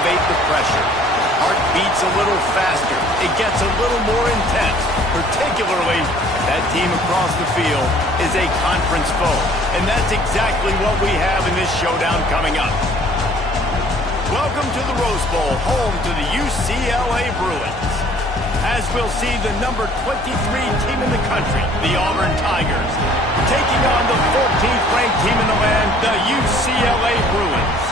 elevate the pressure. Heart beats a little faster. It gets a little more intense, particularly if that team across the field is a conference foe. And that's exactly what we have in this showdown coming up. Welcome to the Rose Bowl, home to the UCLA Bruins. As we'll see the number 23 team in the country, the Auburn Tigers, taking on the 14th ranked team in the land, the UCLA Bruins.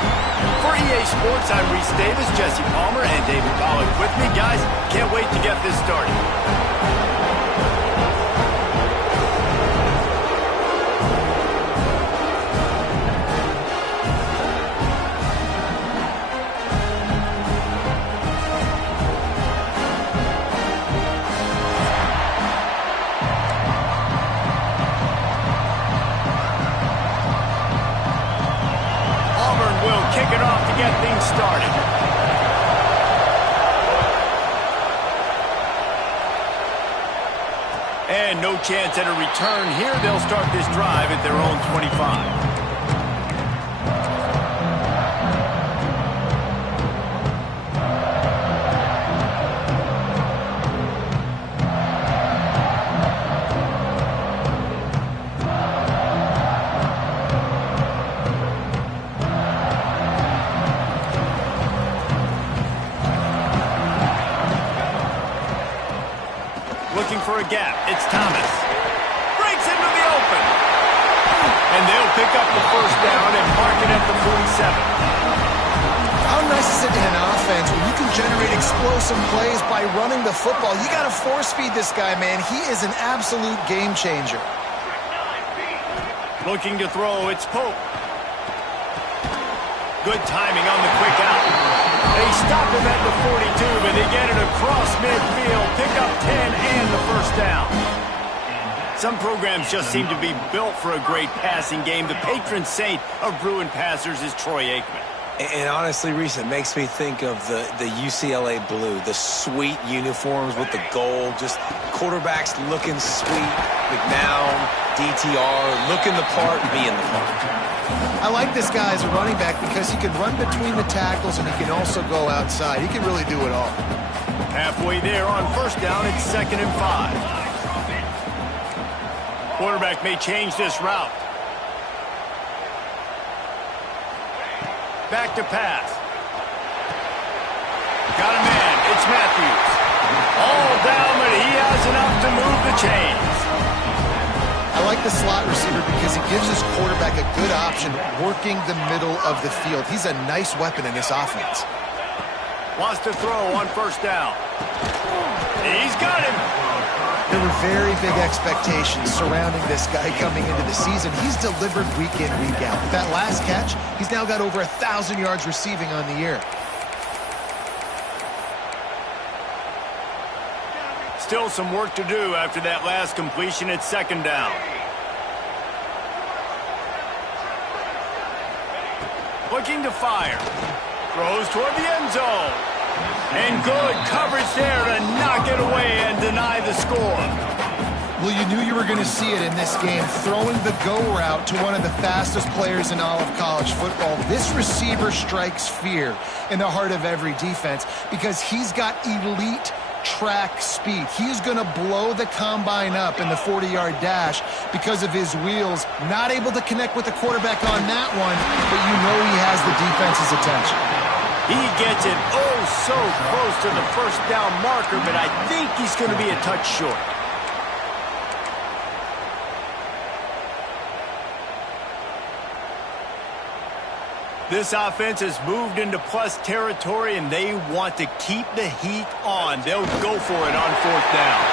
For EA Sports, I'm Reese Davis, Jesse Palmer, and David Pollack with me. Guys, can't wait to get this started. Kick it off to get things started. And no chance at a return here. They'll start this drive at their own 25. Looking for a gap. It's Thomas. Breaks into the open. And they'll pick up the first down and mark it at the 47. How nice is it in an offense when you can generate explosive plays by running the football? You got to force feed this guy, man. He is an absolute game changer. Looking to throw. It's Pope. Good timing on the quick out. They stop him at the 42, but they get it across midfield. Pick up 10 and the first down. Some programs just seem to be built for a great passing game. The patron saint of Bruin passers is Troy Aikman. And honestly, Reese, it makes me think of the UCLA blue, the sweet uniforms with the gold, just quarterbacks looking sweet, McNown, DTR, looking the part, being the part. I like this guy as a running back because he can run between the tackles and he can also go outside. He can really do it all. Halfway there on first down, it's 2nd and 5. Quarterback may change this route. Back to pass. Got a man. It's Matthews. All down, but he has enough to move the chains. I like the slot receiver because he gives his quarterback a good option working the middle of the field. He's a nice weapon in this offense. Wants to throw on first down. He's got him. There were very big expectations surrounding this guy coming into the season. He's delivered week in, week out. With that last catch, he's now got over 1,000 yards receiving on the year. Still some work to do after that last completion at 2nd down. Looking to fire. Throws toward the end zone. And good coverage there to knock it away and deny the score. Well, you knew you were going to see it in this game, throwing the go route to one of the fastest players in all of college football. This receiver strikes fear in the heart of every defense because he's got elite track speed. He's going to blow the combine up in the 40-yard dash because of his wheels. Not able to connect with the quarterback on that one, but you know he has the defense's attention. He gets it oh so close to the first down marker, but I think he's going to be a touch short. This offense has moved into plus territory, and they want to keep the heat on. They'll go for it on 4th down.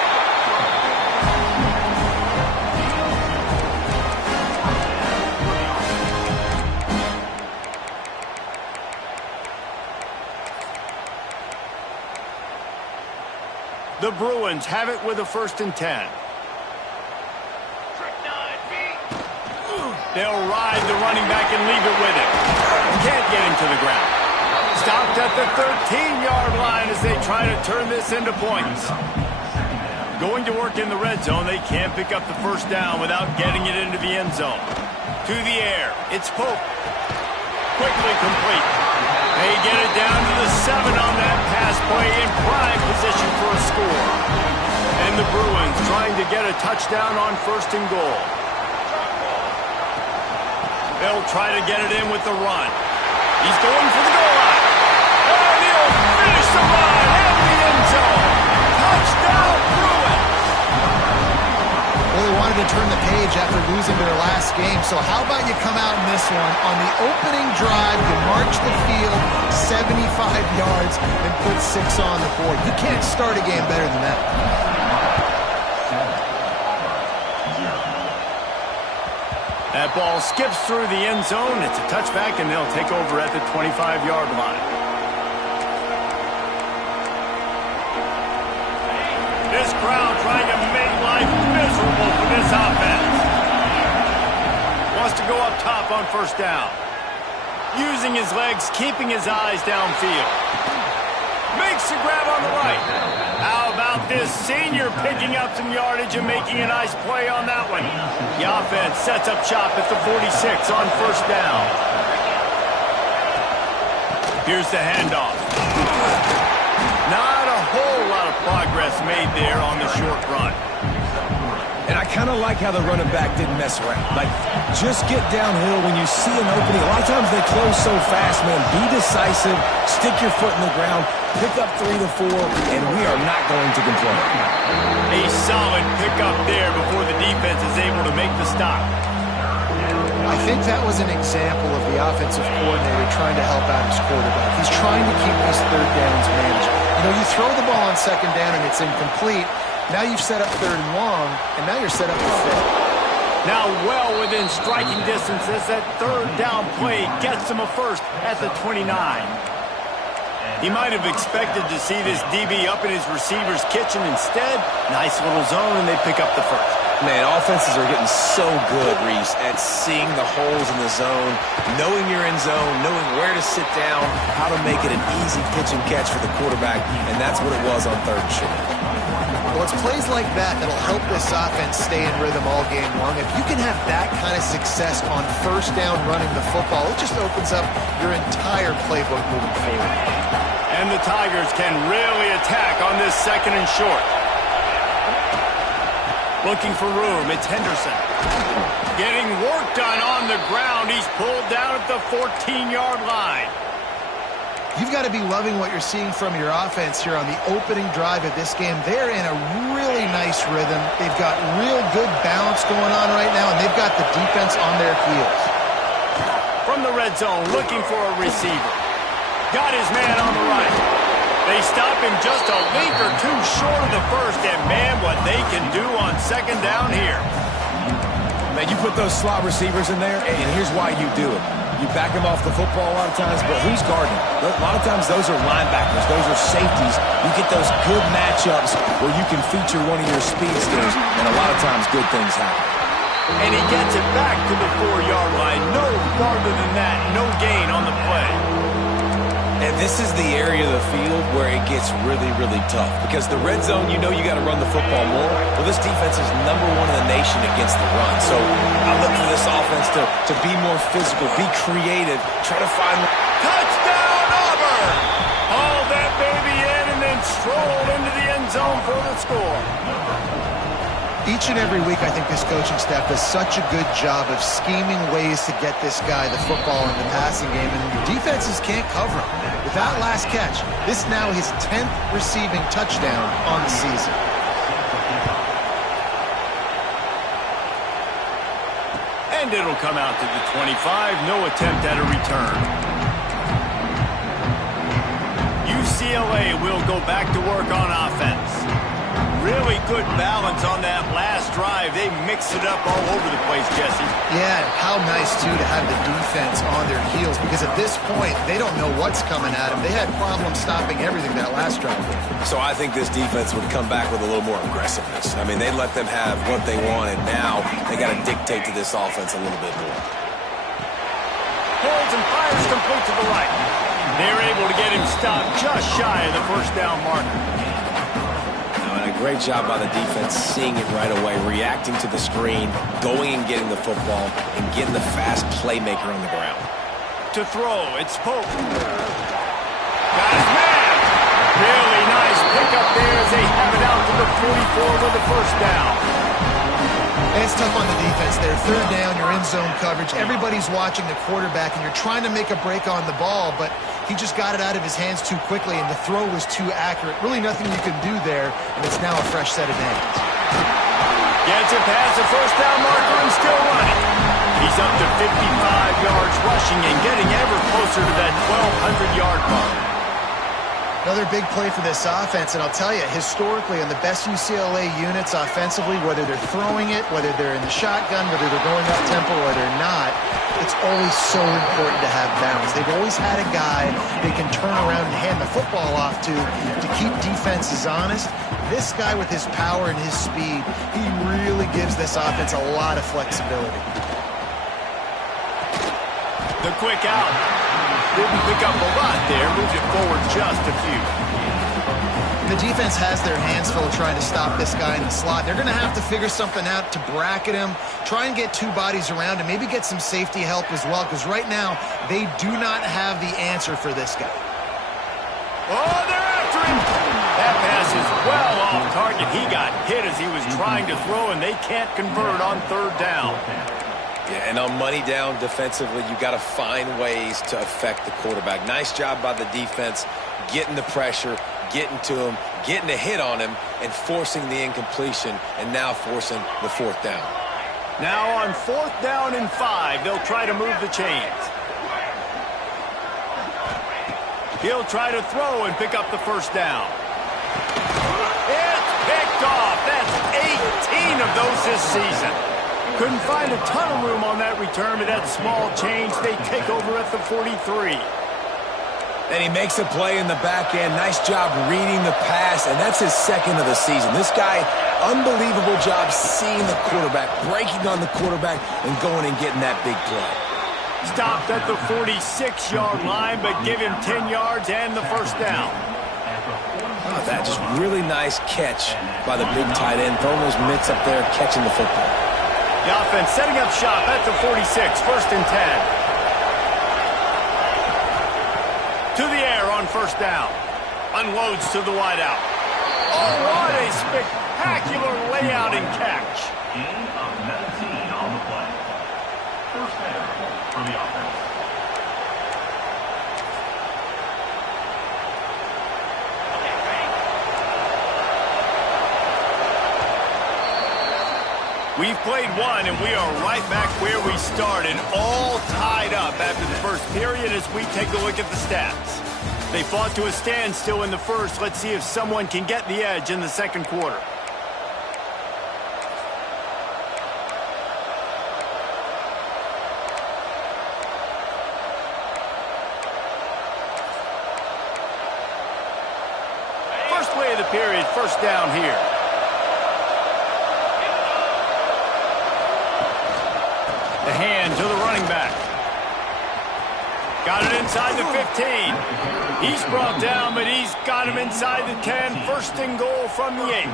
The Bruins have it with a 1st and 10. They'll ride the running back and leave it with him. Can't get him to the ground. Stopped at the 13-yard line as they try to turn this into points. Going to work in the red zone, they can't pick up the first down without getting it into the end zone. To the air, it's Pope. Quickly complete. They get it down to the 7 on that pass play in prime position for a score. And the Bruins trying to get a touchdown on 1st and goal. They'll try to get it in with the run. He's going for the goal line. And he'll finish the run at the end zone. Touchdown, Bruins. Well, they wanted to turn the page after losing their last game, so how about you come out in this one? On the opening drive, you march the field 75 yards and put 6 on the board. You can't start a game better than that. That ball skips through the end zone. It's a touchback, and they'll take over at the 25-yard line. This crowd trying to make life miserable for this offense. Wants to go up top on 1st down. Using his legs, keeping his eyes downfield. Makes the grab on the right. How about this senior picking up some yardage and making a nice play on that one? The offense sets up shop at the 46 on 1st down. Here's the handoff. Not a whole lot of progress made there on the short run. And I kind of like how the running back didn't mess around. Like, just get downhill when you see an opening. A lot of times they close so fast, man. Be decisive, stick your foot in the ground, pick up 3 to 4, and we are not going to complain. A solid pickup there before the defense is able to make the stop. I think that was an example of the offensive coordinator trying to help out his quarterback. He's trying to keep these 3rd downs managed. You know, you throw the ball on 2nd down and it's incomplete. Now you've set up 3rd and long, and now you're set up for 5th. Now well within striking distance as that 3rd down play gets him a 1st at the 29. He might have expected to see this DB up in his receiver's kitchen. Instead, nice little zone, and they pick up the 1st. Man, offenses are getting so good, Reese, at seeing the holes in the zone, knowing you're in zone, knowing where to sit down, how to make it an easy pitch and catch for the quarterback, and that's what it was on 3rd and short. Well, it's plays like that that'll help this offense stay in rhythm all game long. If you can have that kind of success on 1st down running the football, it just opens up your entire playbook moving forward. And the Tigers can really attack on this 2nd and short. Looking for room, it's Henderson. Getting work done on the ground. He's pulled down at the 14-yard line. You've got to be loving what you're seeing from your offense here on the opening drive of this game. They're in a really nice rhythm. They've got real good balance going on right now, and they've got the defense on their heels. From the red zone, looking for a receiver. Got his man on the right. They stop him just a link or 2 short of the 1st, and man, what they can do on 2nd down here. Man, you put those slot receivers in there, and here's why you do it. You back them off the football a lot of times, but who's guarding? A lot of times those are linebackers. Those are safeties. You get those good matchups where you can feature one of your speedsters, and a lot of times good things happen. And he gets it back to the 4-yard line. No farther than that. No gain on the play. And this is the area of the field where it gets really, really tough. Because the red zone, you know you got to run the football more. Well, this defense is #1 in the nation against the run. So I look for this offense to be more physical, be creative, try to find... Touchdown, Auburn! Haul that baby in and then stroll into the end zone for the score. Each and every week, I think this coaching staff does such a good job of scheming ways to get this guy the football in the passing game, and your defenses can't cover him. With that last catch, this is now his 10th receiving touchdown on the season. And it'll come out to the 25. No attempt at a return. UCLA will go back to work on offense. Really good balance on that last drive. They mixed it up all over the place, Jesse. Yeah, how nice, too, to have the defense on their heels, because at this point, they don't know what's coming at them. They had problems stopping everything that last drive. So I think this defense would come back with a little more aggressiveness. I mean, they let them have what they wanted. Now they got to dictate to this offense a little bit more. Holds and fires complete to the right. They're able to get him stopped just shy of the 1st down marker. A great job by the defense, seeing it right away, reacting to the screen, going and getting the football, and getting the fast playmaker on the ground. To throw, it's Pope. Got his man. Really nice pickup there as they have it out to the 44 with the first down. And it's tough on the defense there. Third down, you're in zone coverage. Everybody's watching the quarterback, and you're trying to make a break on the ball, but he just got it out of his hands too quickly, and the throw was too accurate. Really nothing you can do there, and it's now a fresh set of downs. Gets it past the first down marker and still running. He's up to 55 yards rushing and getting ever closer to that 1,200-yard mark. Another big play for this offense, and I'll tell you, historically, on the best UCLA units offensively, whether they're throwing it, whether they're in the shotgun, whether they're going up-tempo or they're not, it's always so important to have balance. They've always had a guy they can turn around and hand the football off to keep defenses honest. This guy with his power and his speed, he really gives this offense a lot of flexibility. The quick out. Didn't pick up a lot there. Moved it forward just a few. The defense has their hands full trying to stop this guy in the slot. They're going to have to figure something out to bracket him, try and get two bodies around him, maybe get some safety help as well, because right now they do not have the answer for this guy. Oh, they're after him. That pass is well off target. He got hit as he was trying to throw, and they can't convert on third down. Yeah, and on money down defensively, you got to find ways to affect the quarterback. Nice job by the defense, getting the pressure, getting to him, getting a hit on him, and forcing the incompletion, and now forcing the fourth down. Now on 4th down and 5, they'll try to move the chains. He'll try to throw and pick up the first down. It's picked off. That's 18 of those this season. Couldn't find a ton of room on that return, but that small change, they take over at the 43. And he makes a play in the back end. Nice job reading the pass, and that's his second of the season. This guy, unbelievable job seeing the quarterback, breaking on the quarterback, and going and getting that big play. Stopped at the 46-yard line, but give him 10 yards and the first down. Oh, that just really nice catch by the big tight end, throwing those mitts up there, catching the football. The offense setting up shop at the 46, 1st and 10. To the air on first down. Unloads to the wideout. Oh, what a spectacular layout and catch. Gain of 19 on the play. First down for the offense. We've played one, and we are right back where we started, all tied up after the first period as we take a look at the stats. They fought to a standstill in the first. Let's see if someone can get the edge in the second quarter. First play of the period, first down here. The hand to the running back. Got it inside the 15. He's brought down, but he's got him inside the 10. First and goal from the 8.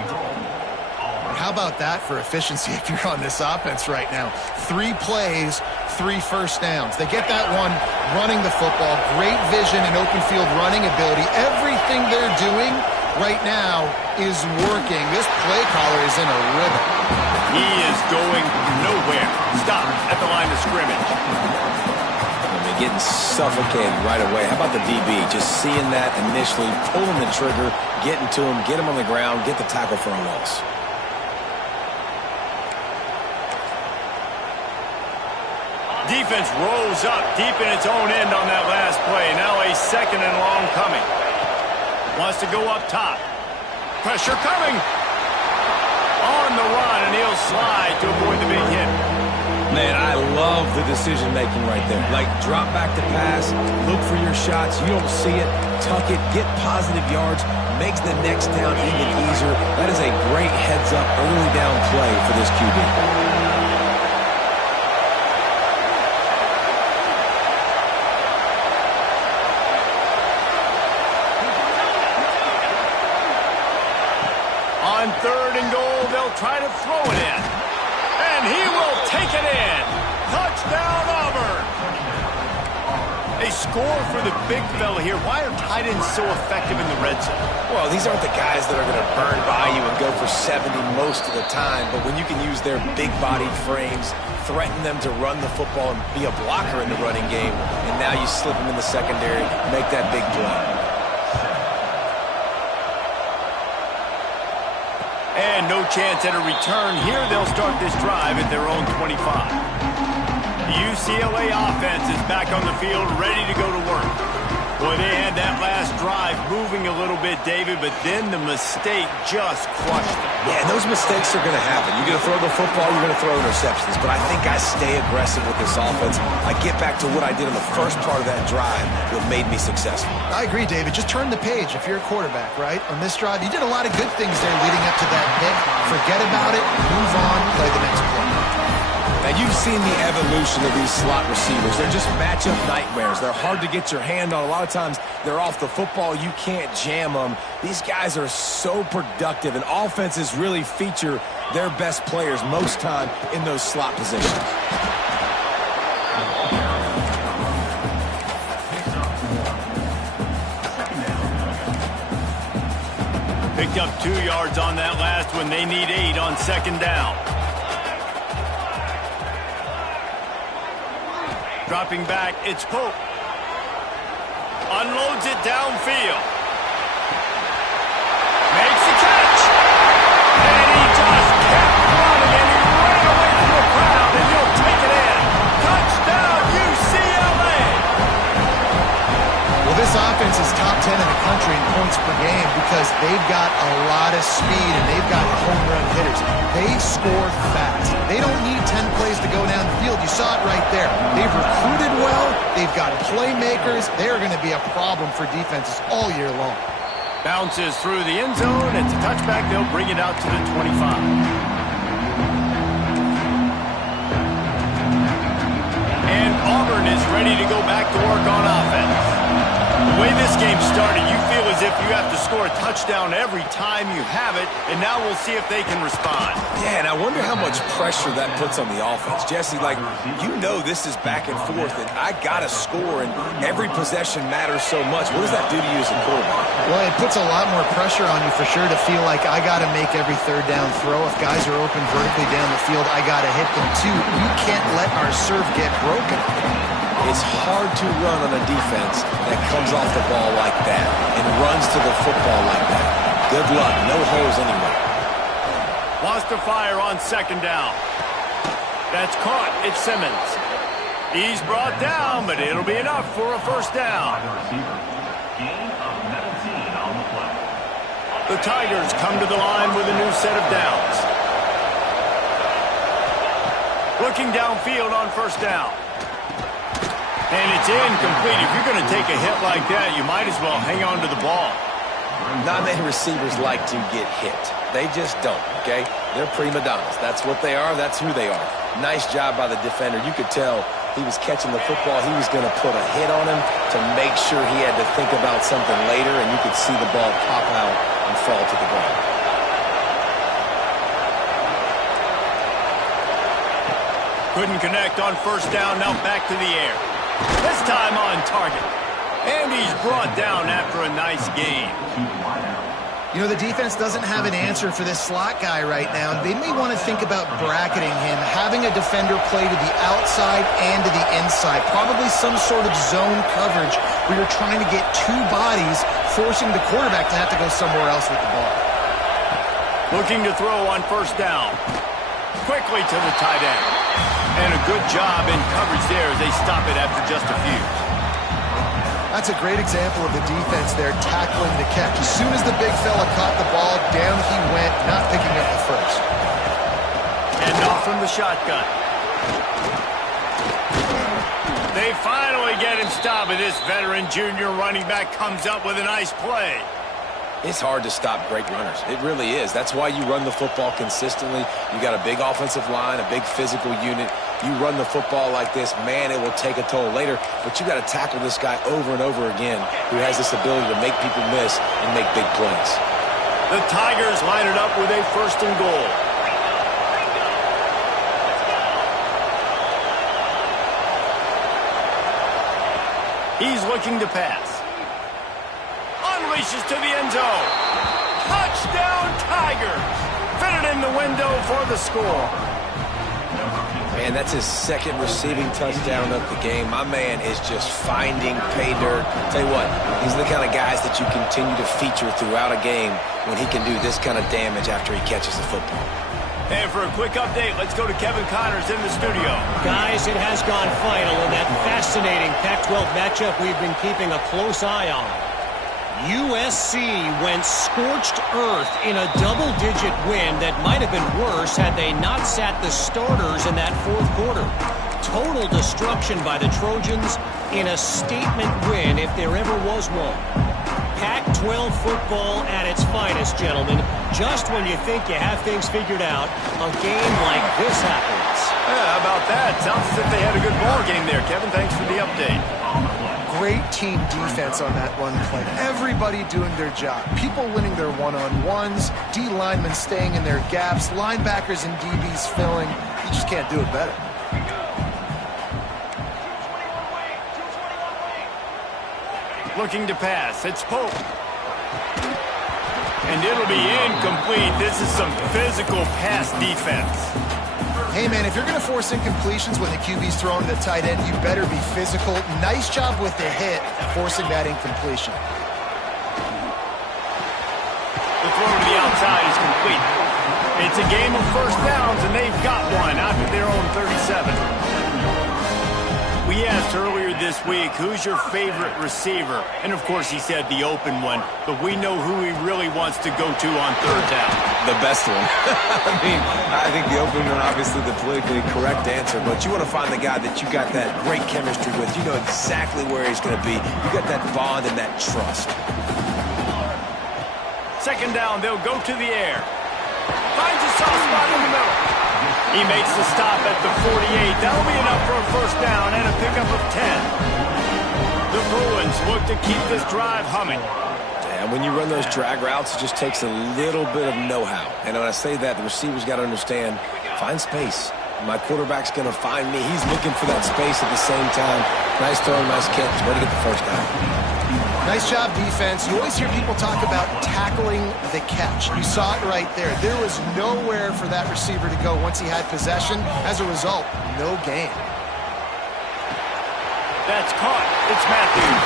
How about that for efficiency if you're on this offense right now? 3 plays, 3 first downs. They get that one running the football. Great vision and open field running ability. Everything they're doing right now is working. This play caller is in a rhythm. He is going nowhere. Stop at the line of scrimmage. Getting suffocated right away. How about the DB? Just seeing that initially, pulling the trigger, getting to him, get him on the ground, get the tackle for a loss. Defense rolls up deep in its own end on that last play. Now a second and long coming. Wants to go up top. Pressure coming. On the run, and he'll slide to avoid the big hit. Man, I love the decision-making right there. Like, drop back to pass, look for your shots. You don't see it, tuck it, get positive yards, makes the next down even easier. That is a great heads-up, early down play for this QB. On third and goal, they'll try to throw it in. And he will take it in. Touchdown, Auburn. They score for the big fella here. Why are tight ends so effective in the red zone? Well, these aren't the guys that are going to burn by you and go for 70 most of the time, but when you can use their big-bodied frames, threaten them to run the football and be a blocker in the running game, and now you slip them in the secondary, make that big play. And no chance at a return. Here they'll start this drive at their own 25. The UCLA offense is back on the field, ready to go to work. Boy, they had that last drive moving a little bit, David, but then the mistake just crushed them. Yeah, and those mistakes are going to happen. You're going to throw the football, you're going to throw interceptions, but I think I stay aggressive with this offense. I get back to what I did in the first part of that drive that made me successful. I agree, David. Just turn the page if you're a quarterback, right? On this drive, you did a lot of good things there leading up to that pick. Forget about it, move on, play the next play. Now, you've seen the evolution of these slot receivers. They're just matchup nightmares. They're hard to get your hand on. A lot of times, they're off the football. You can't jam them. These guys are so productive, and offenses really feature their best players most time in those slot positions. Picked up 2 yards on that last one. They need 8 on second down. Dropping back, it's Pope. Unloads it downfield. Makes the catch. And he just kept running, and he ran away from the crowd, and he'll take it in. Touchdown, UCLA. Well, this offense is top 10 in the country in points per game because they've got a lot of speed and they've got home run hitters. They score fast. They don't need 10 plays to go down the field. You saw it right there. They've recruited well. They've got playmakers. They're going to be a problem for defenses all year long. Bounces through the end zone. It's a touchback. They'll bring it out to the 25. And Auburn is ready to go back to work on offense. The way this game started, you feel as if you have to score a touchdown every time you have it, and now we'll see if they can respond. Yeah, and I wonder how much pressure that puts on the offense. Jesse, like, you know this is back and forth, and I got to score, and every possession matters so much. What does that do to you as a quarterback? Well, it puts a lot more pressure on you for sure to feel like I got to make every third down throw. If guys are open vertically down the field, I got to hit them too. We can't let our serve get broken. It's hard to run on a defense that comes off the ball like that and runs to the football like that. Good luck. No holes anyway. Lost to fire on second down. That's caught. It's Simmons. He's brought down, but it'll be enough for a first down. Gain of 17 on the play. The Tigers come to the line with a new set of downs. Looking downfield on first down. And it's incomplete. If you're going to take a hit like that, you might as well hang on to the ball. Not many receivers like to get hit. They just don't, okay? They're prima donnas. That's what they are. That's who they are. Nice job by the defender. You could tell he was catching the football. He was going to put a hit on him to make sure he had to think about something later, and you could see the ball pop out and fall to the ground. Couldn't connect on first down. Now back to the air. This time on target. And he's brought down after a nice game. You know, the defense doesn't have an answer for this slot guy right now. They may want to think about bracketing him, having a defender play to the outside and to the inside. Probably some sort of zone coverage where you're trying to get 2 bodies, forcing the quarterback to have to go somewhere else with the ball. Looking to throw on first down. Quickly to the tight end. And a good job in coverage there as they stop it after just a few. That's a great example of the defense there tackling the catch. As soon as the big fella caught the ball, down he went, not picking up the first. And off from the shotgun. They finally get him stopped, and this veteran junior running back comes up with a nice play. It's hard to stop great runners. It really is. That's why you run the football consistently. You got a big offensive line, a big physical unit. You run the football like this, man, it will take a toll later. But you got to tackle this guy over and over again who has this ability to make people miss and make big plays. The Tigers line it up with a first and goal. He's looking to pass. Unleashes to the end zone. Touchdown, Tigers. Fit it in the window for the score. Man, that's his second receiving touchdown of the game. My man is just finding pay dirt. Tell you what, these are the kind of guys that you continue to feature throughout a game when he can do this kind of damage after he catches the football. And for a quick update, let's go to Kevin Connors in the studio. Guys, it has gone final in that fascinating Pac-12 matchup we've been keeping a close eye on. USC went scorched earth in a double-digit win that might have been worse had they not sat the starters in that fourth quarter. Total destruction by the Trojans in a statement win if there ever was one. Pac-12 football at its finest, gentlemen. Just when you think you have things figured out, a game like this happens. Yeah, how about that? Sounds as if they had a good ball game there, Kevin. Thanks for the update. Great team defense on that one play. Everybody doing their job. People winning their one-on-ones, D linemen staying in their gaps, linebackers and DBs filling. You just can't do it better. Looking to pass. It's Pope. And it'll be incomplete. This is some physical pass defense. Hey, man, if you're going to force incompletions when the QB's throwing to the tight end, you better be physical. Nice job with the hit, forcing that incompletion. The throw to the outside is complete. It's a game of first downs, and they've got one out of their own 37. We asked earlier this week, who's your favorite receiver? And, of course, he said the open one. But we know who he really wants to go to on third down. The best one. I think the open one, obviously the politically correct answer, but you want to find the guy that you got that great chemistry with. You know exactly where he's going to be. You got that bond and that trust. Second down, they'll go to the air. Finds a soft spot in the middle. He makes the stop at the 48. That'll be enough for a first down and a pickup of 10. The Bruins look to keep this drive humming. And when you run those drag routes, it just takes a little bit of know-how. And when I say that, the receiver's got to understand, find space. My quarterback's going to find me. He's looking for that space at the same time. Nice throw, nice catch. Way to get the first down. Nice job, defense. You always hear people talk about tackling the catch. You saw it right there. There was nowhere for that receiver to go once he had possession. As a result, no gain. That's caught. It's Matthews.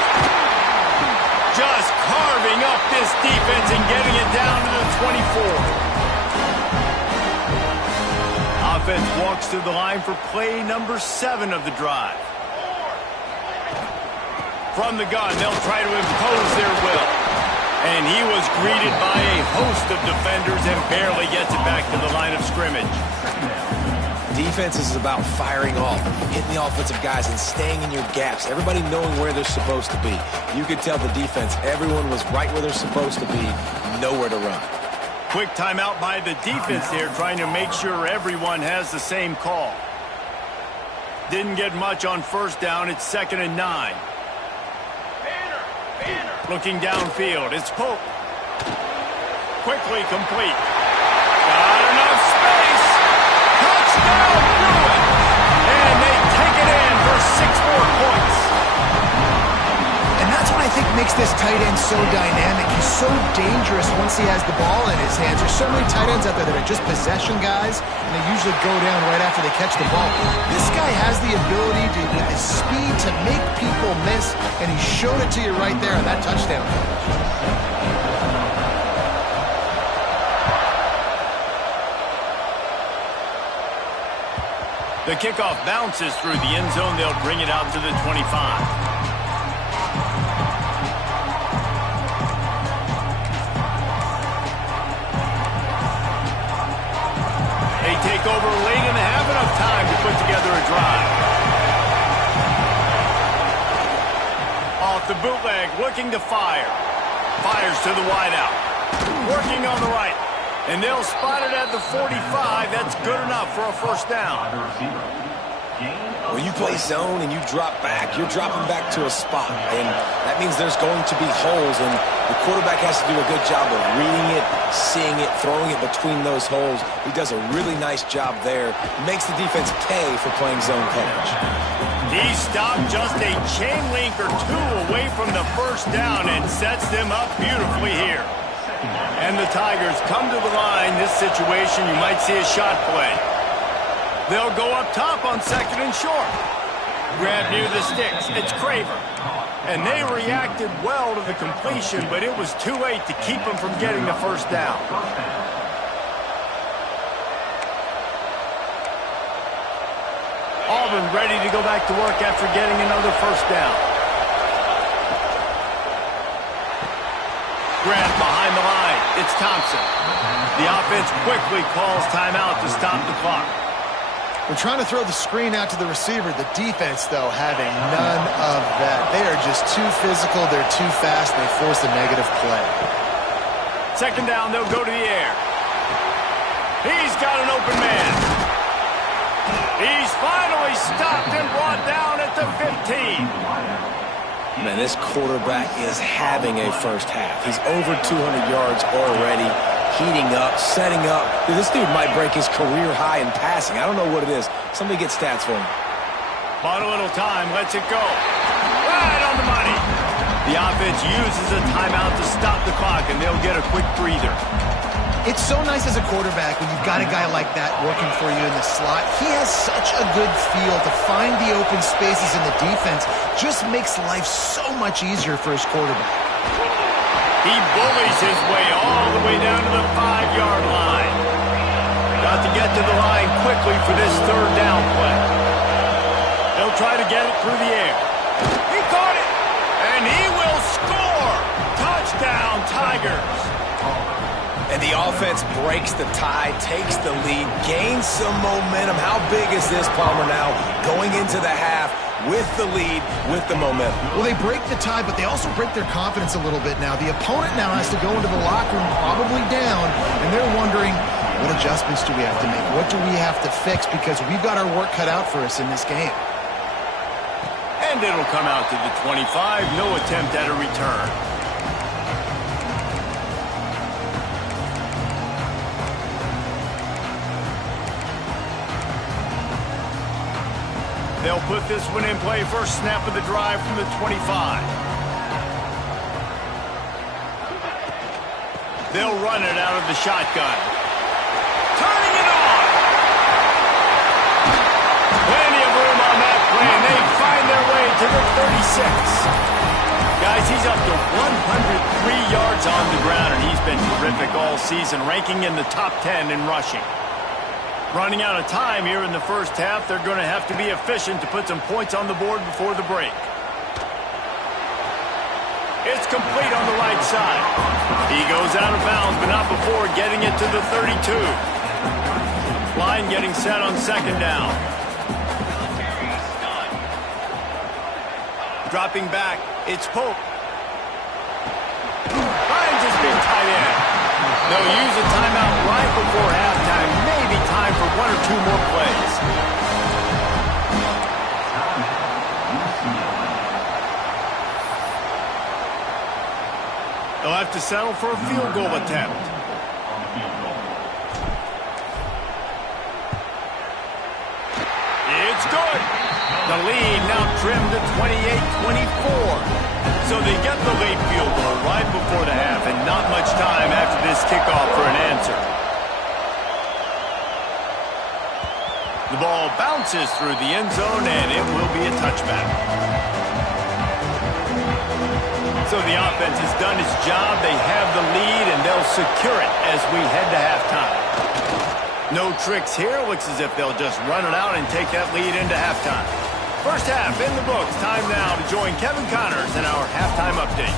Just carving up this defense and getting it down to the 24. Offense walks to the line for play number 7 of the drive. From the gun, they'll try to impose their will. And he was greeted by a host of defenders and barely gets it back to the line of scrimmage. Defense is about firing off, hitting the offensive guys and staying in your gaps. Everybody knowing where they're supposed to be. You could tell the defense, everyone was right where they're supposed to be, nowhere to run. Quick timeout by the defense there, trying to make sure everyone has the same call. Didn't get much on first down. It's 2nd and 9. Looking downfield, it's Pope. Quickly complete. Got enough space. Touchdown, Bruins. And they take it in for 6 more points. And that's what I think makes this tight end so dynamic. He's so dangerous once he has the ball in his hands. There's so many tight ends out there that are just possession guys, and they usually go down right after they catch the ball. This guy has the ability to, with his speed, to make people miss, and he showed it to you right there on that touchdown. The kickoff bounces through the end zone. They'll bring it out to the 25. Take over late and have enough time to put together a drive. Off the bootleg, looking to fire. Fires to the wideout. Working on the right. And they'll spot it at the 45. That's good enough for a first down. When you play zone and you drop back, you're dropping back to a spot. And that means there's going to be holes, and the quarterback has to do a good job of reading it, seeing it, throwing it between those holes. He does a really nice job there. Makes the defense pay for playing zone coverage. He stopped just a chain link or two away from the first down and sets them up beautifully here. And the Tigers come to the line. This situation, you might see a shot play. They'll go up top on second and short. Grab near the sticks. It's Craver. And they reacted well to the completion, but it was too late to keep them from getting the first down. Auburn ready to go back to work after getting another first down. Grant behind the line. It's Thompson. The offense quickly calls timeout to stop the clock. We're trying to throw the screen out to the receiver. The defense, though, having none of that. They are just too physical. They're too fast. They force a negative play. Second down, they'll go to the air. He's got an open man. He's finally stopped and brought down at the 15. Man, this quarterback is having a first half. He's over 200 yards already, heating up, setting up. Dude, this dude might break his career high in passing. I don't know what it is. Somebody get stats for him. Bought a little time, lets it go. Right on the money. The offense uses a timeout to stop the clock, and they'll get a quick breather. It's so nice as a quarterback when you've got a guy like that working for you in the slot. He has such a good feel to find the open spaces in the defense. Just makes life so much easier for his quarterback. He bullies his way all the way down to the 5-yard line. Got to get to the line quickly for this third down play. They'll try to get it through the air. He caught it, and he will score. Touchdown, Tigers. And the offense breaks the tie, takes the lead, gains some momentum. How big is this, Palmer, now going into the half with the lead, with the momentum? Well, they break the tie, but they also break their confidence a little bit now. The opponent now has to go into the locker room probably down, and they're wondering, what adjustments do we have to make? What do we have to fix? Because we've got our work cut out for us in this game. And it'll come out to the 25. No attempt at a return. They'll put this one in play first snap of the drive from the 25. They'll run it out of the shotgun. Turning it on. Plenty of room on that play, and they find their way to the 36. Guys, he's up to 103 yards on the ground, and he's been terrific all season, ranking in the top 10 in rushing. Running out of time here in the first half. They're going to have to be efficient to put some points on the board before the break. It's complete on the right side. He goes out of bounds, but not before getting it to the 32. Line getting set on second down. Dropping back, it's Pope. Finds his big tight end. They'll use a timeout right before halftime. Maybe time for one or two more plays. They'll have to settle for a field goal attempt. It's good. The lead now trimmed to 28-24. So they get the late field goal right before the half, and not much time after this kickoff for an answer. The ball bounces through the end zone, and it will be a touchback. So the offense has done its job. They have the lead, and they'll secure it as we head to halftime. No tricks here. Looks as if they'll just run it out and take that lead into halftime. First half in the books. Time now to join Kevin Connors in our halftime update.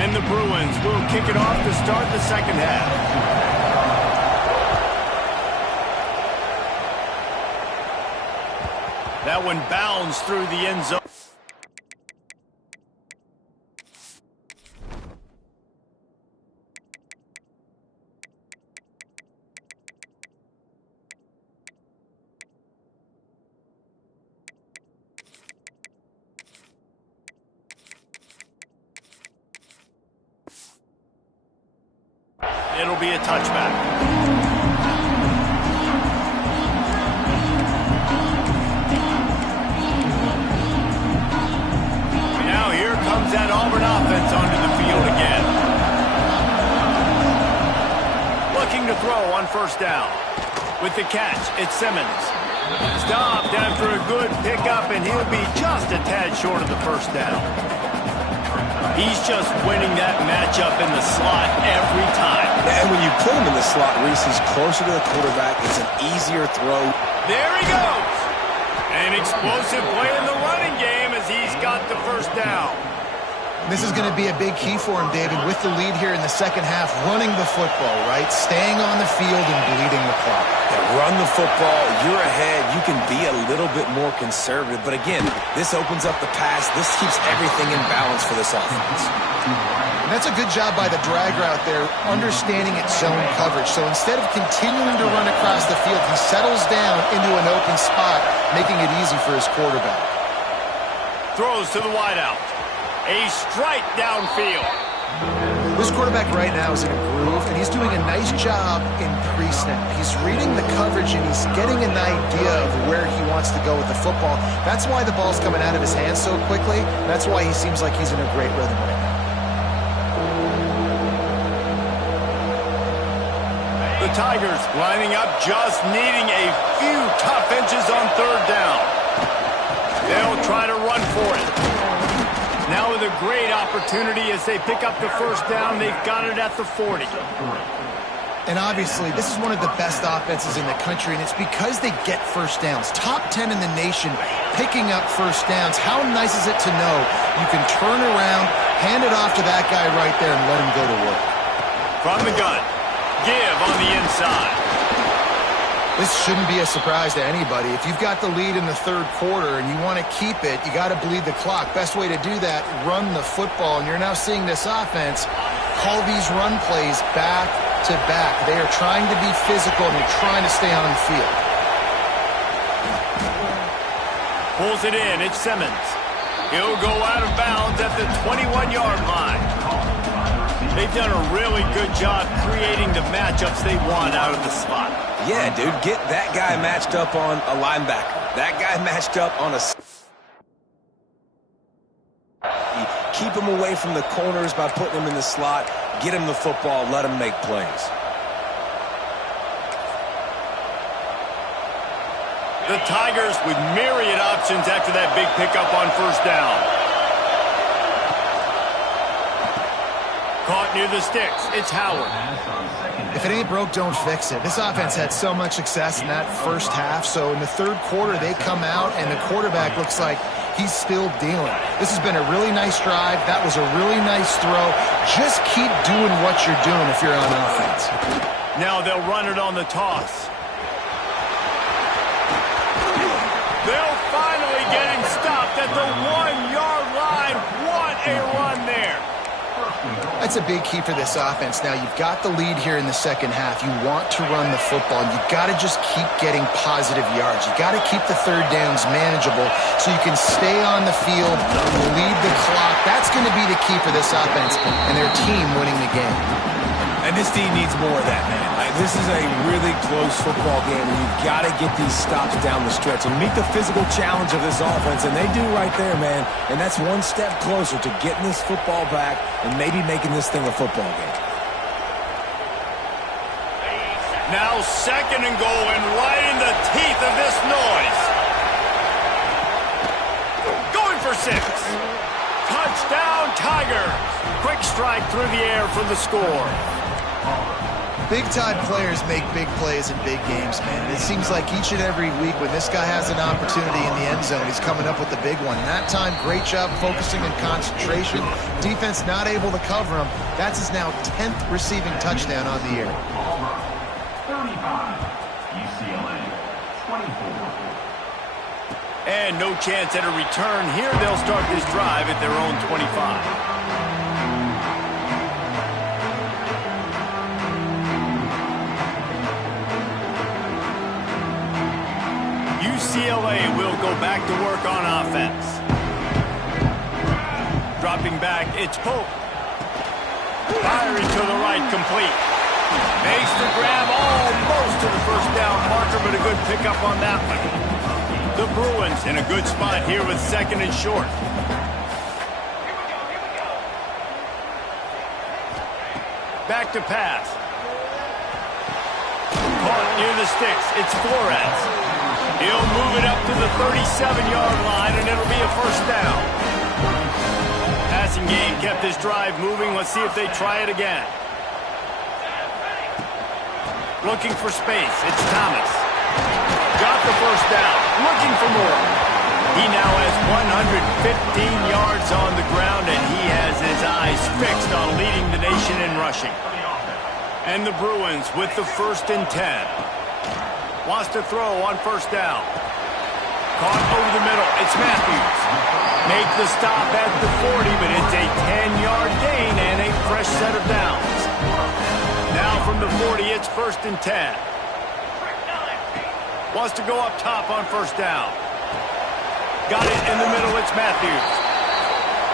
And the Bruins will kick it off to start the second half. That one bounds through the end zone. It'll be a touchback. Now here comes that Auburn offense onto the field again. Looking to throw on first down. With the catch, it's Simmons. Stopped after a good pickup, and he'll be just a tad short of the first down. He's just winning that matchup in the slot every time. And when you put him in the slot, Reese, he's closer to the quarterback. It's an easier throw. There he goes. An explosive play in the running game as he's got the first down. This is going to be a big key for him, David, with the lead here in the second half, running the football, right? Staying on the field and bleeding the clock. Yeah, run the football. You're ahead. You can be a little bit more conservative. But again, this opens up the pass. This keeps everything in balance for this offense. And that's a good job by the drag route there, understanding its zone coverage. So instead of continuing to run across the field, he settles down into an open spot, making it easy for his quarterback. Throws to the wideout. A strike downfield. This quarterback right now is in a groove, and he's doing a nice job in pre-snap. He's reading the coverage, and he's getting an idea of where he wants to go with the football. That's why the ball's coming out of his hands so quickly. That's why he seems like he's in a great rhythm right now. The Tigers lining up, just needing a few tough inches on third down. They'll try to run for it. Now with a great opportunity as they pick up the first down. They've got it at the 40. And obviously, this is one of the best offenses in the country, and it's because they get first downs. Top 10 in the nation picking up first downs. How nice is it to know you can turn around, hand it off to that guy right there, and let him go to work. From the gun, give on the inside. This shouldn't be a surprise to anybody. If you've got the lead in the third quarter and you want to keep it, you got to bleed the clock. Best way to do that, run the football. And you're now seeing this offense call these run plays back to back. They are trying to be physical and they're trying to stay on the field. Pulls it in. It's Simmons. He'll go out of bounds at the 21-yard line. They've done a really good job creating the matchups they want out of the slot. Yeah, dude, get that guy matched up on a linebacker. That guy matched up on a... Keep him away from the corners by putting him in the slot. Get him the football. Let him make plays. The Tigers with myriad options after that big pickup on first down. Caught near the sticks. It's Howard. If it ain't broke, don't fix it. This offense had so much success in that first half, so in the third quarter they come out and the quarterback looks like he's still dealing. This has been a really nice drive. That was a really nice throw. Just keep doing what you're doing if you're on offense. Now they'll run it on the toss. They'll finally get him stopped at the 1-yard line. What a run there. That's a big key for this offense. Now, you've got the lead here in the second half. You want to run the football. You've got to just keep getting positive yards. You've got to keep the third downs manageable so you can stay on the field, lead the clock. That's going to be the key for this offense and their team winning the game. And this team needs more of that, man. This is a really close football game, and you've got to get these stops down the stretch and meet the physical challenge of this offense, and they do right there, man. And that's one step closer to getting this football back and maybe making this thing a football game. Now second and goal, and right in the teeth of this noise. Going for 6. Touchdown, Tigers. Quick strike through the air for the score. Big-time players make big plays in big games, man. And it seems like each and every week when this guy has an opportunity in the end zone, he's coming up with the big one. And that time, great job focusing and concentration. Defense not able to cover him. That's his now 10th receiving touchdown on the year. 35, UCLA, 24. And no chance at a return here. They'll start this drive at their own 25. UCLA will go back to work on offense. Dropping back, it's Pope. Firing to the right, complete. Makes the grab almost to the first down marker, but a good pickup on that one. The Bruins in a good spot here with second and short. Back to pass. Caught near the sticks. It's Flores. He'll move it up to the 37-yard line, and it'll be a first down. Passing game kept this drive moving. Let's see if they try it again. Looking for space. It's Thomas. Got the first down. Looking for more. He now has 115 yards on the ground, and he has his eyes fixed on leading the nation in rushing. And the Bruins with the 1st and 10. Wants to throw on first down. Caught over the middle. It's Matthews. Make the stop at the 40, but it's a 10-yard gain and a fresh set of downs. Now from the 40, it's 1st and 10. Wants to go up top on first down. Got it in the middle. It's Matthews.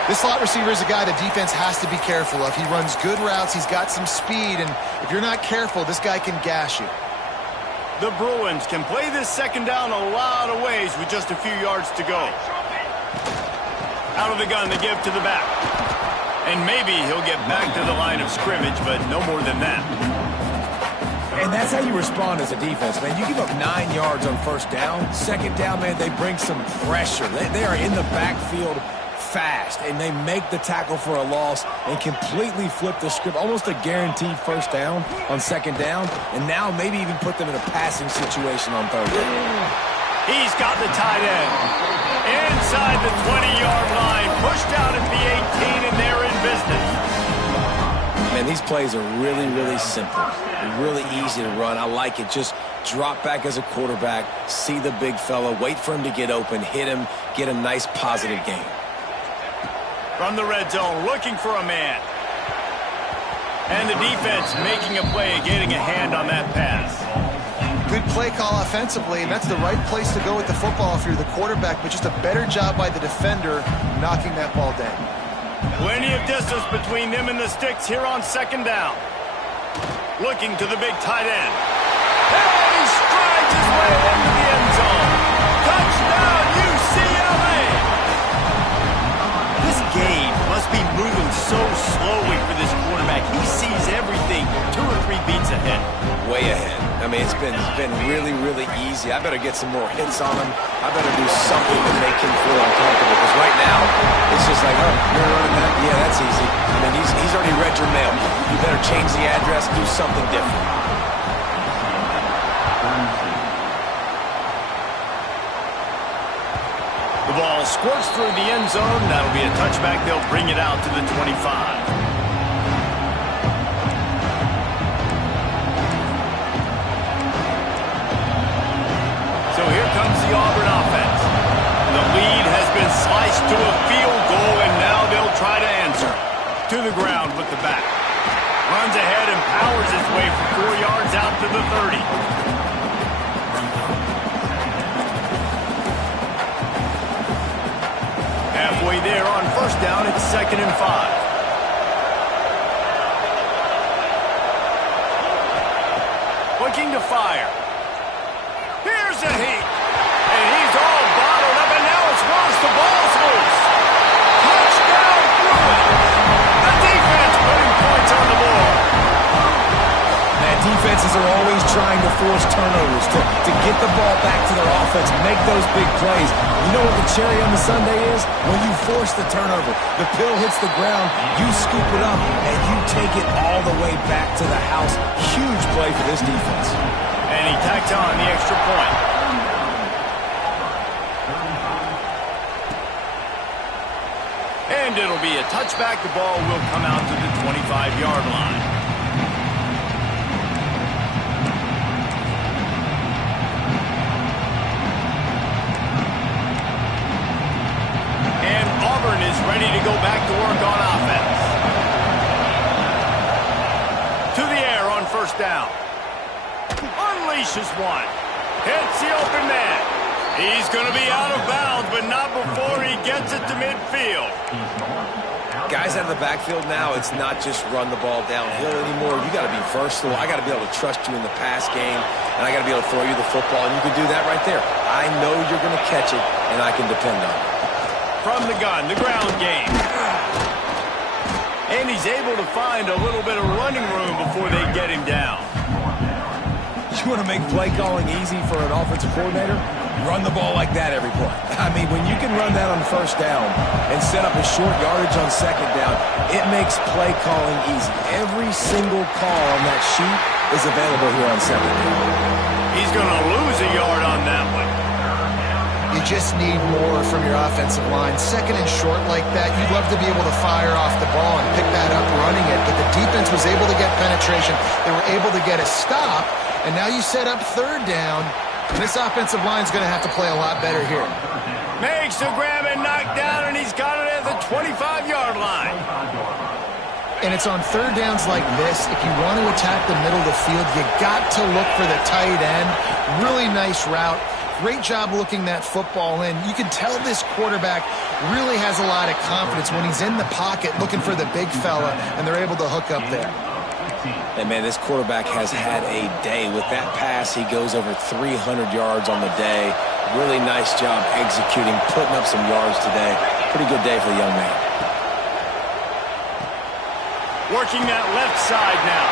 This slot receiver is a guy the defense has to be careful of. He runs good routes. He's got some speed, and if you're not careful, this guy can gash you. The Bruins can play this second down a lot of ways with just a few yards to go. Out of the gun, they give to the back. And maybe he'll get back to the line of scrimmage, but no more than that. And that's how you respond as a defense, man. You give up 9 yards on first down. Second down, man, they bring some pressure. They are in the backfield fast, and they make the tackle for a loss and completely flip the script. Almost a guaranteed first down on second down, and now maybe even put them in a passing situation on third down. He's got the tight end. Inside the 20-yard line. Pushed out at the 18, and they're in business. Man, these plays are really, really simple. They're really easy to run. I like it. Just drop back as a quarterback, see the big fella, wait for him to get open, hit him, get a nice positive gain. From the red zone, looking for a man. And the defense making a play, getting a hand on that pass. Good play call offensively, and that's the right place to go with the football if you're the quarterback, but just a better job by the defender knocking that ball down. Plenty of distance between them and the sticks here on second down. Looking to the big tight end. And he strides his way into the end zone. Touchdown, UCLA! This game must be moving so slowly for this quarterback. He sees everything 2 or 3 beats ahead. Way ahead. I mean, it's been really, really easy. I better get some more hits on him. I better do something to make him feel uncomfortable. Because right now, it's just like, oh, you're running that? Yeah, that's easy. I mean, he's already read your mail. You better change the address, do something different. The ball squirts through the end zone. That'll be a touchback. They'll bring it out to the 25. So here comes the Auburn offense. The lead has been sliced to a field goal, and now they'll try to answer. To the ground with the back. Runs ahead and powers his way for 4 yards out to the 30. Halfway there on first down, it's 2nd and 5. Looking to fire. Here's a heat. And he's all bottled up, and now it's Ross. The ball's loose. Touchdown, Bruins. The defense putting points on the board. Man, defenses are always trying to force turnovers, to get the ball back to their offense, make those big plays. You know what the cherry on the sundae is? When you force the turnover, the pill hits the ground, you scoop it up, and you take it all the way back to the house. Huge play for this defense. And he tacks on the extra point. And it'll be a touchback. The ball will come out to the 25-yard line. And Auburn is ready to go back to work on offense. To the air on first down. Unleashes one. Hits the open man. He's going to be out of bounds, but not before he gets it to midfield. Guys out of the backfield now, it's not just run the ball downhill anymore. You got to be versatile. I got to be able to trust you in the pass game, and I got to be able to throw you the football, and you can do that right there. I know you're going to catch it, and I can depend on it. From the gun, the ground game. And he's able to find a little bit of running room before they get him down. You want to make play calling easy for an offensive coordinator? Run the ball like that every play. I mean, when you can run that on first down and set up a short yardage on second down, it makes play calling easy. Every single call on that sheet is available here on second down. He's going to lose a yard on that one. You just need more from your offensive line. Second and short like that, you'd love to be able to fire off the ball and pick that up running it, but the defense was able to get penetration. They were able to get a stop, and now you set up third down. And this offensive line is going to have to play a lot better here. Makes the grab and knock down, and he's got it at the 25-yard line. And it's on third downs like this. If you want to attack the middle of the field, you got to look for the tight end. Really nice route. Great job looking that football in. You can tell this quarterback really has a lot of confidence when he's in the pocket looking for the big fella, and they're able to hook up there. And, man, this quarterback has had a day. With that pass, he goes over 300 yards on the day. Really nice job executing, putting up some yards today. Pretty good day for the young man. Working that left side now.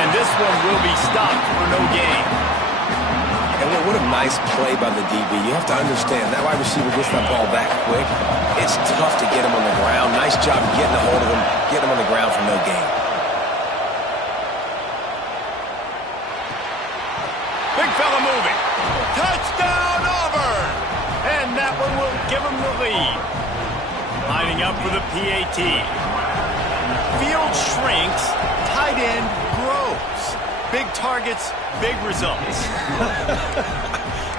And this one will be stopped for no gain. And what a nice play by the DB. You have to understand, that wide receiver gets that ball back quick. It's tough to get him on the ground. Nice job getting a hold of him, getting him on the ground for no gain. Big fella moving. Touchdown, Auburn! And that one will give him the lead. Lining up for the PAT. Field shrinks, tight end grows. Big targets, big results.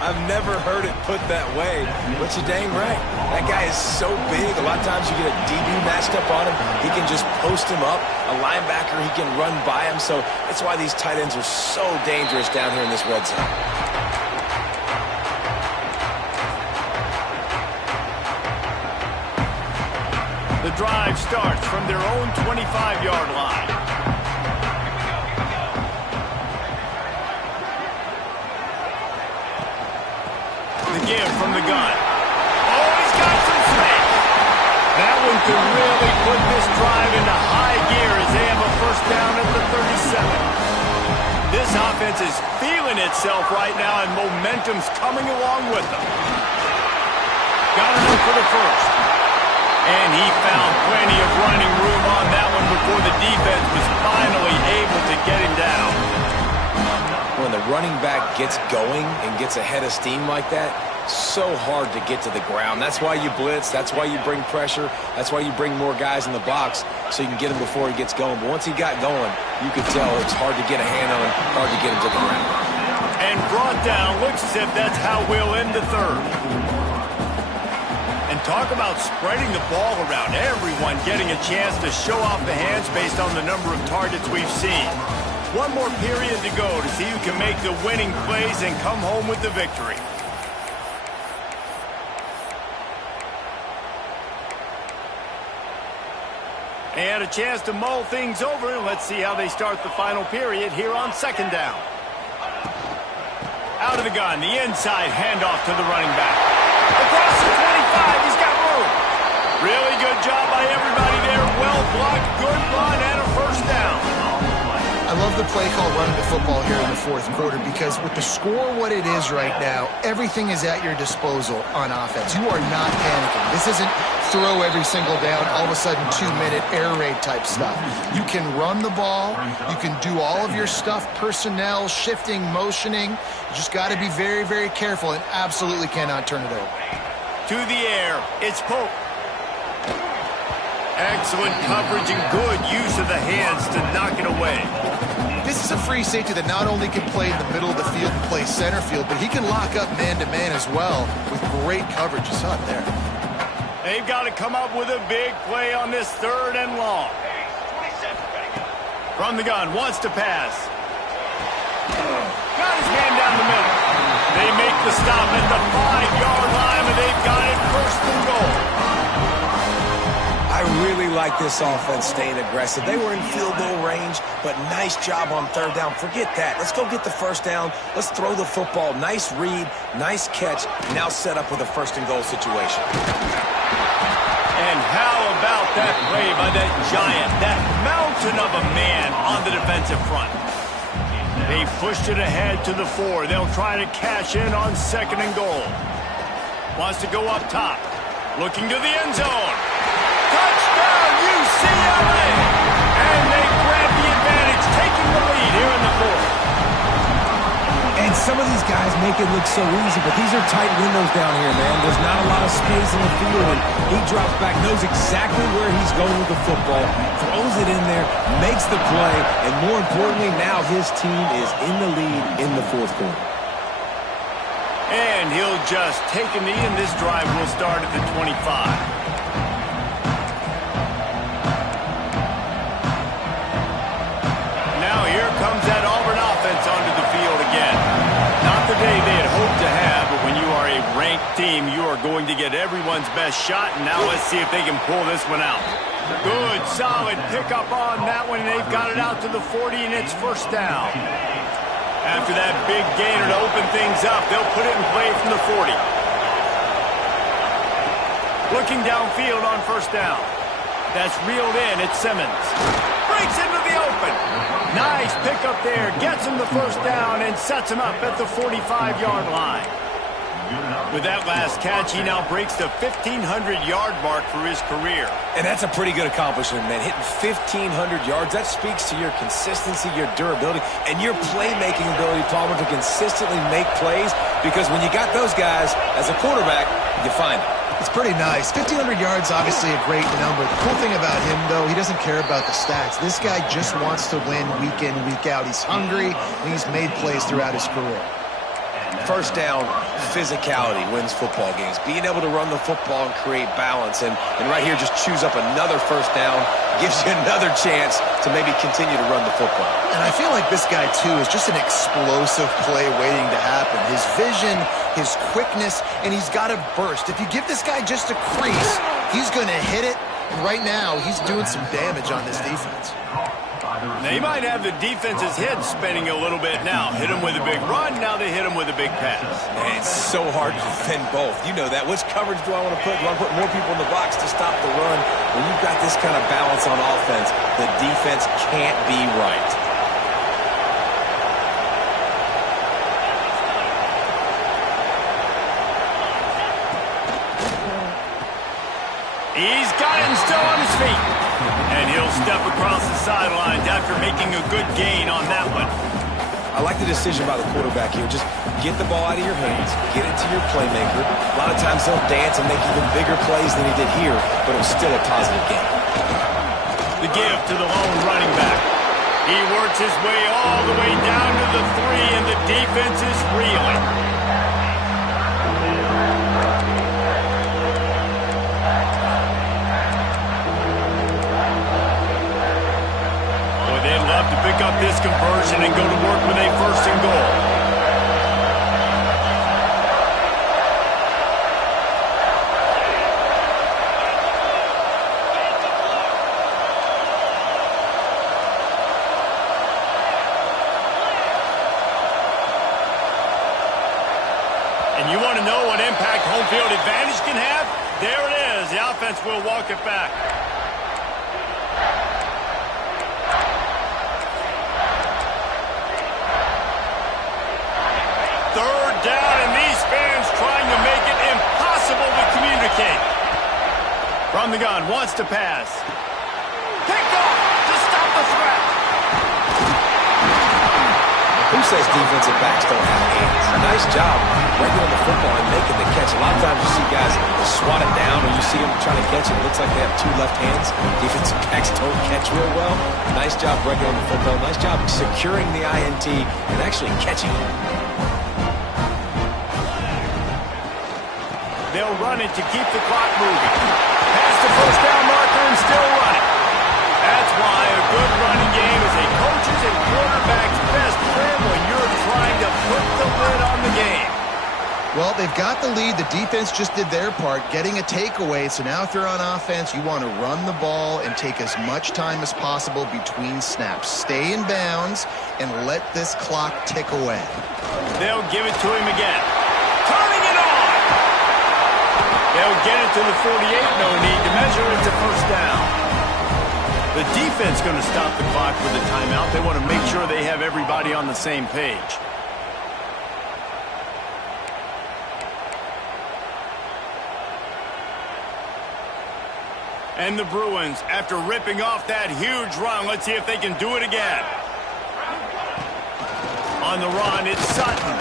I've never heard it put that way, but you're dang right. That guy is so big. A lot of times you get a DB matched up on him. He can just post him up. A linebacker, he can run by him. So that's why these tight ends are so dangerous down here in this red zone. The drive starts from their own 25-yard line. The give from the gun. Oh, he's got some space. That one could really put this drive into high gear as they have a first down at the 37. This offense is feeling itself right now, and momentum's coming along with them. Got enough for the first. And he found plenty of running room on that one before the defense was finally able to get him down. When the running back gets going and gets ahead of steam like that, so hard to get to the ground. That's why you blitz. That's why you bring pressure. That's why you bring more guys in the box so you can get him before he gets going. But once he got going, you could tell it's hard to get a hand on him, hard to get him to the ground. And brought down. Looks as if that's how we'll end the third. And talk about spreading the ball around. Everyone getting a chance to show off the hands based on the number of targets we've seen. One more period to go to see who can make the winning plays and come home with the victory. They had a chance to mull things over, and let's see how they start the final period here on second down. Out of the gun, the inside handoff to the running back. Across the 25, he's got room. Really good job by everybody there. Well blocked, good run, and a first down. I love the play call running the football here in the fourth quarter because with the score what it is right now, everything is at your disposal on offense. You are not panicking. This isn't throw every single down, all of a sudden 2-minute air raid type stuff. You can run the ball. You can do all of your stuff, personnel, shifting, motioning. You just got to be very, very careful and absolutely cannot turn it over. To the air, it's Pope. Excellent coverage and good use of the hands to knock it away. This is a free safety that not only can play in the middle of the field and play center field, but he can lock up man-to-man as well with great coverage. You saw it there. They've got to come up with a big play on this third and long. From the gun, wants to pass. Got his man down the middle. They make the stop at the 5-yard line, and they've got it first and goal. I really like this offense staying aggressive. They were in field goal range, but nice job on third down. Forget that. Let's go get the first down. Let's throw the football. Nice read, nice catch. Now set up with a first and goal situation. And how about that play by that giant, that mountain of a man on the defensive front? They pushed it ahead to the 4. They'll try to cash in on second and goal. Wants to go up top. Looking to the end zone. Touchdown, UCLA! And they grab the advantage, taking the lead here in the 4th. And some of these guys make it look so easy, but these are tight windows down here, man. There's not a lot of space in the field, and he drops back, knows exactly where he's going with the football, throws it in there, makes the play, and more importantly, now his team is in the lead in the 4th quarter. And he'll just take a knee, and this drive will start at the 25. Now here comes that Auburn offense onto the field again. Not the day they had hoped to have, but when you are a ranked team, you are going to get everyone's best shot, and now let's see if they can pull this one out. Good, solid pickup on that one, and they've got it out to the 40, and it's first down. After that big gainer to open things up, they'll put it in play from the 40. Looking downfield on first down. That's reeled in. It's Simmons. Breaks into the open. Nice pickup there. Gets him the first down and sets him up at the 45-yard line. With that last catch, he now breaks the 1,500-yard mark for his career. And that's a pretty good accomplishment, man. Hitting 1,500 yards, that speaks to your consistency, your durability, and your playmaking ability, Palmer, to consistently make plays, because when you got those guys as a quarterback, you find it. It's pretty nice. 1,500 yards, obviously a great number. The cool thing about him, though, he doesn't care about the stats. This guy just wants to win week in, week out. He's hungry, and he's made plays throughout his career. First down, physicality wins football games. Being able to run the football and create balance. And right here, just choose up another first down. Gives you another chance to maybe continue to run the football. And I feel like this guy, too, is just an explosive play waiting to happen. His vision, his quickness, and he's got a burst. If you give this guy just a crease, he's going to hit it. And right now, he's doing some damage on this defense. They might have the defense's head spinning a little bit now. Hit him with a big run, now they hit him with a big pass. Man, it's so hard to defend both. You know that. Which coverage do I want to put? Do I want to put more people in the box to stop the run? When you've got this kind of balance on offense, the defense can't be right. He's got it and still on his feet. And he'll step across the sidelines after making a good gain on that one. I like the decision by the quarterback here. Just get the ball out of your hands, get it to your playmaker. A lot of times he'll dance and make even bigger plays than he did here, but it was still a positive game. The give to the lone running back. He works his way all the way down to the 3, and the defense is reeling. They'd love to pick up this conversion and go to work with a first and goal. And you want to know what impact home field advantage can have? There it is. The offense will walk it back. Third down, and these fans trying to make it impossible to communicate. From the gun, wants to pass. Picked off to stop the threat. Who says defensive backs don't have hands? Nice job breaking on the football and making the catch. A lot of times you see guys swat it down, or you see them trying to catch it. It looks like they have two left hands. Defensive backs don't catch real well. Nice job breaking on the football. Nice job securing the INT and actually catching it. They'll run it to keep the clock moving. Past the first down marker and still running. That's why a good running game is a coach's and quarterback's best friend when you're trying to put the lid on the game. Well, Well, they've got the lead. The defense just did their part, getting a takeaway. So now if you're on offense, you want to run the ball and take as much time as possible between snaps. Stay in bounds and let this clock tick away. They'll give it to him again. Turning it on! They'll get it to the 48. No need to measure it to first down. The defense going to stop the clock with a timeout. They want to make sure they have everybody on the same page. And the Bruins, after ripping off that huge run, let's see if they can do it again. On the run, it's Sutton.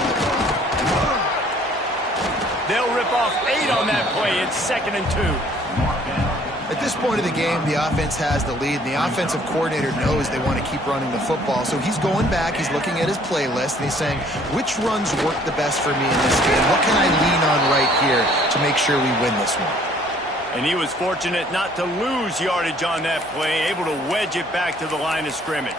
They'll rip off 8 on that play. It's 2nd and 2. At this point of the game, the offense has the lead, and the offensive coordinator knows they want to keep running the football. So he's going back, he's looking at his playlist, and he's saying, which runs work the best for me in this game? What can I lean on right here to make sure we win this one? And he was fortunate not to lose yardage on that play, able to wedge it back to the line of scrimmage.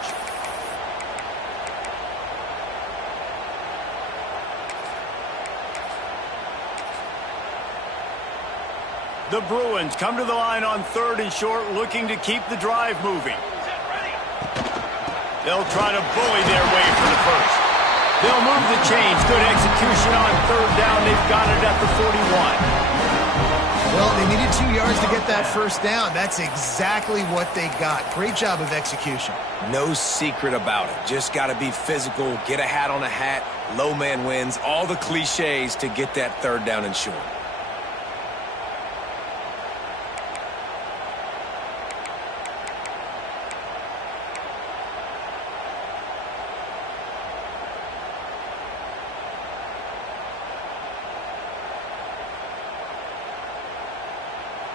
The Bruins come to the line on 3rd and short, looking to keep the drive moving. They'll try to bully their way for the first. They'll move the chains. Good execution on 3rd down. They've got it at the 41. Well, they needed 2 yards to get that first down. That's exactly what they got. Great job of execution. No secret about it. Just got to be physical, get a hat on a hat, low man wins, all the cliches to get that 3rd down and short.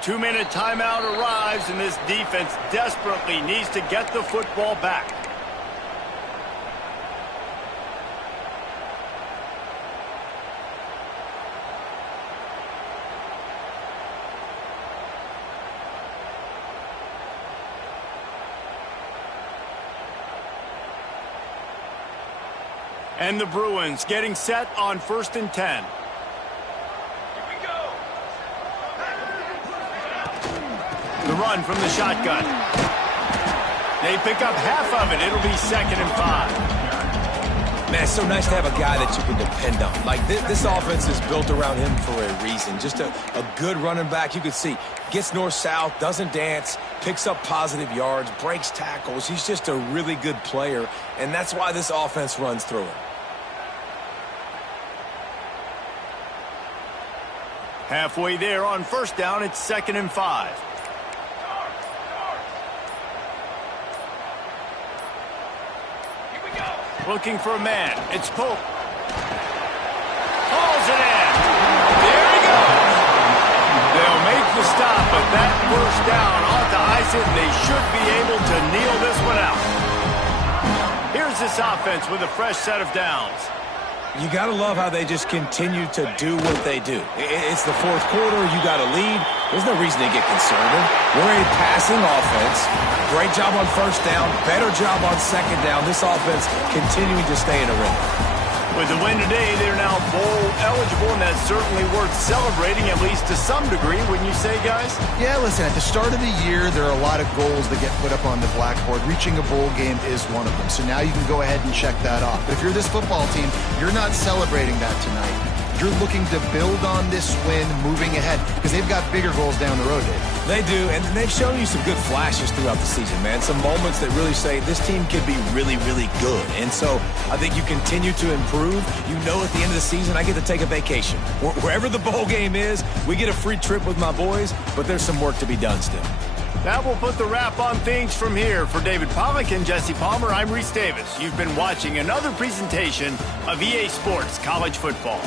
Two-minute timeout arrives, and this defense desperately needs to get the football back. And the Bruins getting set on 1st and 10. The run from the shotgun. They pick up half of it. It'll be 2nd and 5. Man, it's so nice to have a guy that you can depend on. Like, this offense is built around him for a reason. Just a good running back. You can see, gets north-south, doesn't dance, picks up positive yards, breaks tackles. He's just a really good player, and that's why this offense runs through him. Halfway there on 1st down, it's 2nd and 5. Looking for a man. It's Pope. Hauls it in. There he goes. They'll make the stop, but that first down ought to ice it, and they should be able to kneel this one out. Here's this offense with a fresh set of downs. You got to love how they just continue to do what they do. It's the 4th quarter. You got a lead. There's no reason to get conservative. We're a passing offense. Great job on 1st down. Better job on 2nd down. This offense continuing to stay in a rhythm. With the win today, they're now bowl eligible, and that's certainly worth celebrating, at least to some degree, wouldn't you say, guys? Yeah, listen, at the start of the year, there are a lot of goals that get put up on the blackboard. Reaching a bowl game is one of them. So now you can go ahead and check that off. But if you're this football team, you're not celebrating that tonight. You're looking to build on this win moving ahead because they've got bigger goals down the road, Dave. They do, and they've shown you some good flashes throughout the season, man. Some moments that really say this team could be really, really good. And so I think you continue to improve. You know at the end of the season, I get to take a vacation. Wherever the bowl game is, we get a free trip with my boys, but there's some work to be done still. That will put the wrap on things from here. For David Pollack and Jesse Palmer, I'm Reese Davis. You've been watching another presentation of EA Sports College Football.